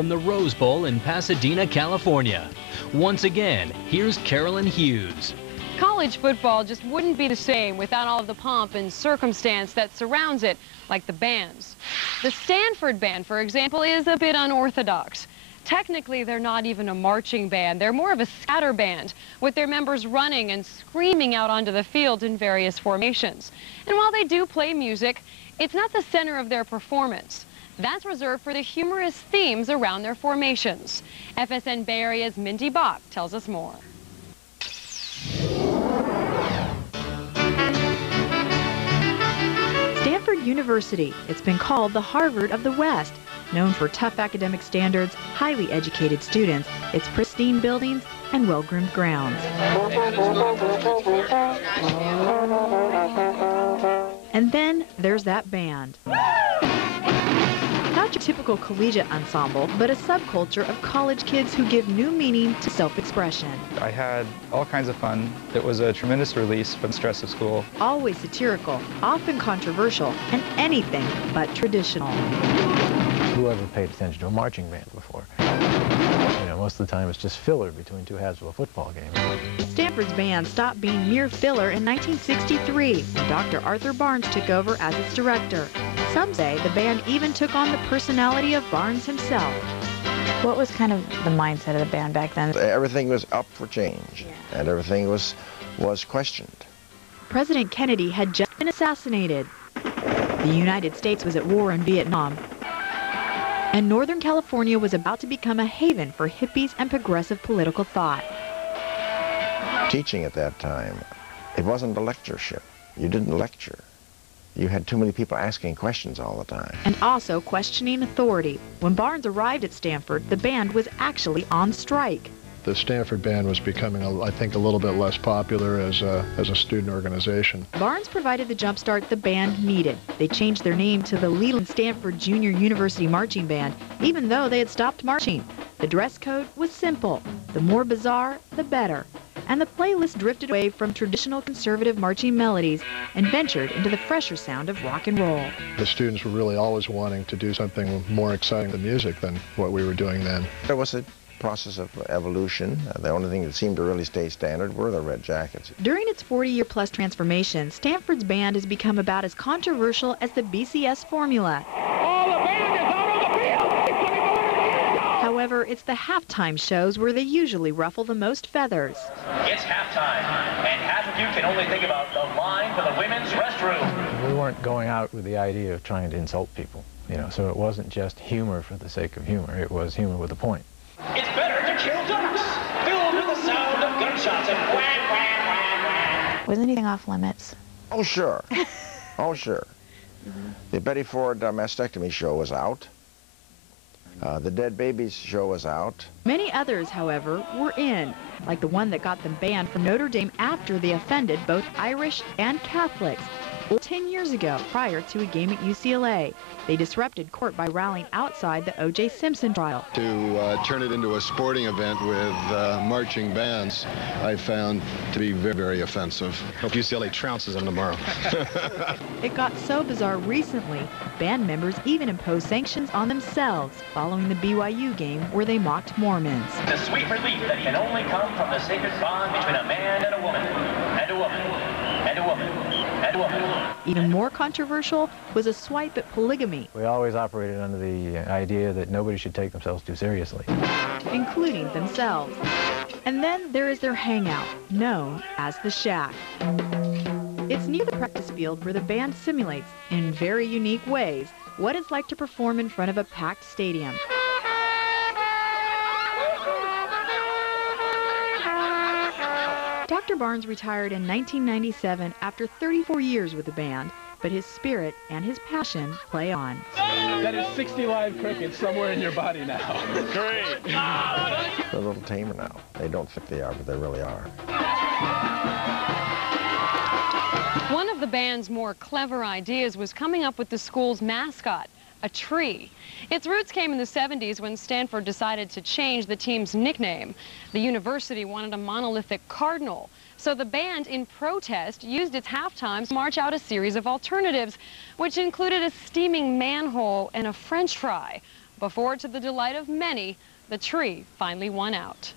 from the Rose Bowl in Pasadena, California. Once again, here's Carolyn Hughes. College football just wouldn't be the same without all of the pomp and circumstance that surrounds it, like the bands. The Stanford band, for example, is a bit unorthodox. Technically, they're not even a marching band. They're more of a scatter band, with their members running and screaming out onto the field in various formations. And while they do play music, it's not the center of their performance. That's reserved for the humorous themes around their formations. FSN Bay Area's Mindy Bach tells us more. Stanford University. It's been called the Harvard of the West. Known for tough academic standards, highly educated students, its pristine buildings, and well-groomed grounds. And then there's that band. Not your typical collegiate ensemble, but a subculture of college kids who give new meaning to self-expression. I had all kinds of fun. It was a tremendous release from the stress of school. Always satirical, often controversial, and anything but traditional. Whoever paid attention to a marching band before? You know, most of the time it's just filler between two halves of a football game. Stanford's band stopped being mere filler in 1963 when Dr. Arthur Barnes took over as its director. Some say the band even took on the personality of Barnes himself. What was kind of the mindset of the band back then? Everything was up for change, and everything was questioned. President Kennedy had just been assassinated. The United States was at war in Vietnam. And Northern California was about to become a haven for hippies and progressive political thought. Teaching at that time, it wasn't a lectureship. You didn't lecture. You had too many people asking questions all the time. And also questioning authority. When Barnes arrived at Stanford, the band was actually on strike. The Stanford band was becoming, I think, a little bit less popular as a student organization. Barnes provided the jumpstart the band needed. They changed their name to the Leland Stanford Junior University Marching Band, even though they had stopped marching. The dress code was simple. The more bizarre, the better. And the playlist drifted away from traditional conservative marching melodies and ventured into the fresher sound of rock and roll. The students were really always wanting to do something more exciting than music than what we were doing then. There was a process of evolution. The only thing that seemed to really stay standard were the red jackets. During its 40-year-plus transformation, Stanford's band has become about as controversial as the BCS formula. However, it's the halftime shows where they usually ruffle the most feathers. It's halftime, and half of you can only think about the line for the women's restroom. We weren't going out with the idea of trying to insult people, you know, so it wasn't just humor for the sake of humor. It was humor with a point. It's better to kill ducks, filled with the sound of gunshots and wham, wham, wham, wham. Was anything off limits? Oh, sure. Oh, sure. The Betty Ford mastectomy show was out. The Dead Babies show was out. Many others, however, were in, like the one that got them banned from Notre Dame after they offended both Irish and Catholics. 10 years ago, prior to a game at UCLA, they disrupted court by rallying outside the O.J. Simpson trial. To turn it into a sporting event with marching bands, I found to be very, very offensive. Hope UCLA trounces them tomorrow. It got so bizarre recently, band members even imposed sanctions on themselves following the BYU game where they mocked Mormons. The sweet relief that can only come from the sacred bond between a man and a woman, and a woman, and a woman, and a woman. Even more controversial was a swipe at polygamy. We always operated under the idea that nobody should take themselves too seriously. Including themselves. And then there is their hangout, known as the Shack. It's near the practice field where the band simulates, in very unique ways, what it's like to perform in front of a packed stadium. Dr. Barnes retired in 1997 after 34 years with the band, but his spirit and his passion play on. That is 60 live crickets somewhere in your body now. Great. They're a little tamer now. They don't think they are, but they really are. One of the band's more clever ideas was coming up with the school's mascot, a tree. Its roots came in the 70s when Stanford decided to change the team's nickname. The university wanted a monolithic cardinal, so the band, in protest, used its halftime to march out a series of alternatives, which included a steaming manhole and a French fry. before, to the delight of many, the tree finally won out.